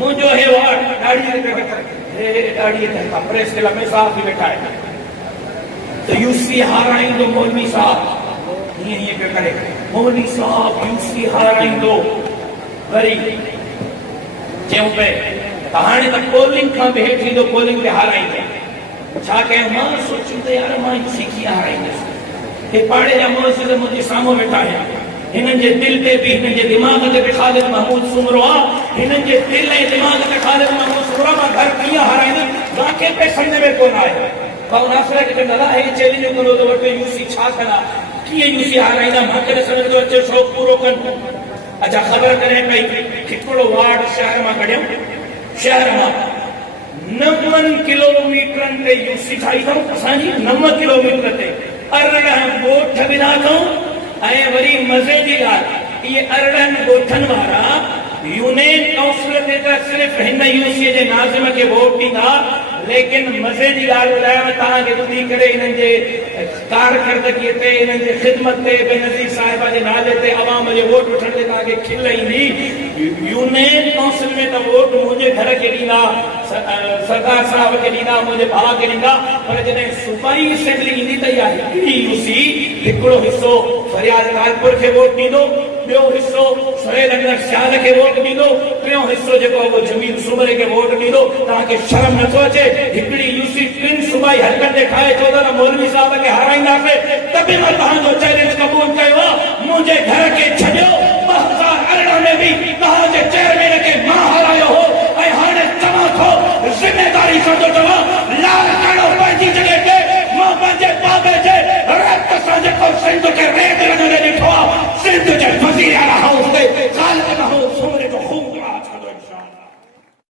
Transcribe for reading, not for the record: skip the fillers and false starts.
मुझो है वार्ड दाढ़ी पे बैठा है दाढ़ी पे प्रेस के लम्बे साहब भी बैठा है तो यूसी हाराइंदो मौलवी साहब ये पे करे मौलवी साहब यूसी हाराइंदो वरी जे पे हाणे त पोलिंग खां बि हेठि ईंदो पोलिंग ते हाराईंदे छा कयो मां सोचियो त यार मां यूसी कीअं हाराईंदुसि हे पाड़े जा मुअस्सिस मुंहिंजे साम्हूं वेठा आहिनि हिननि जे दिल ते बि हिननि जे दिमाग़ ते बि ख़ालिद महमूद सुमरो आहे हिननि जे दिल ऐं दिमाग़ ते ख़ालिद महमूद सुमरो मां घर कीअं हाराईंदुसि तव्हांखे पे सम्झ में कोन आहे भाउ नासिर खे चवंदा हे चैलेंज करो त वटि यूसी छा कंदा कीअं यूसी हाराईंदा मूंखे त सम्झ थो अचे शौक़ु पूरो कनि अच्छा ख़बर करे पई हिकिड़ो वार्ड शहर मां कढियमि शहर मां 9 किलोमीटरनि ते यूसी ठाही अथऊं असांजी 9 किलोमीटर ते 18 ॻोठ विधा अथऊं ऐं वरी मज़े जी ॻाल्हि इहे 18 ॻोठनि वारा यूनियन काउंसिल ते त सिर्फ़ु हिन यूसीअ जे नाज़िम खे वोट ॾींदा लेकिन मज़े जी ॻाल्हि ॿुधायांव तव्हांखे ॿुधी करे हिननि जे कारकर्दगीअ ते हिननि जे ख़िदमत ते बेनज़ीर साहिबा जे नाले ते अवाम जे वोट वठण ते तव्हांखे खिल ईंदी यूनियन काउंसिल में त वोट मुंहिंजे घर खे ॾींदा सरदार साहब खे ॾींदा मुंहिंजे भाउ खे ॾींदा पर जॾहिं सूबाई असेंबली ईंदी त इहा हिकिड़ी यूसी हिकिड़ो हिसो फरियाद कालपुर खे वोट ॾींदो ॿियो हिसो सुहेल अनवर सियाल खे वोट ॾींदो टियों हिसो जेको उहो जमील सूमरे खे वोट ॾींदो तव्हांखे शर्म नथो अचे हिकिड़ी यूसी 3 सूबाई हलकनि ते ठाहे चओ था मौलवी साहब खे हाराईंदासीं त बि मां तव्हांजो चैलेंज क़बूल कयो आहे मुंहिंजे घर खे छॾियो 2018 में बि तव्हांजे चेयरमैन खे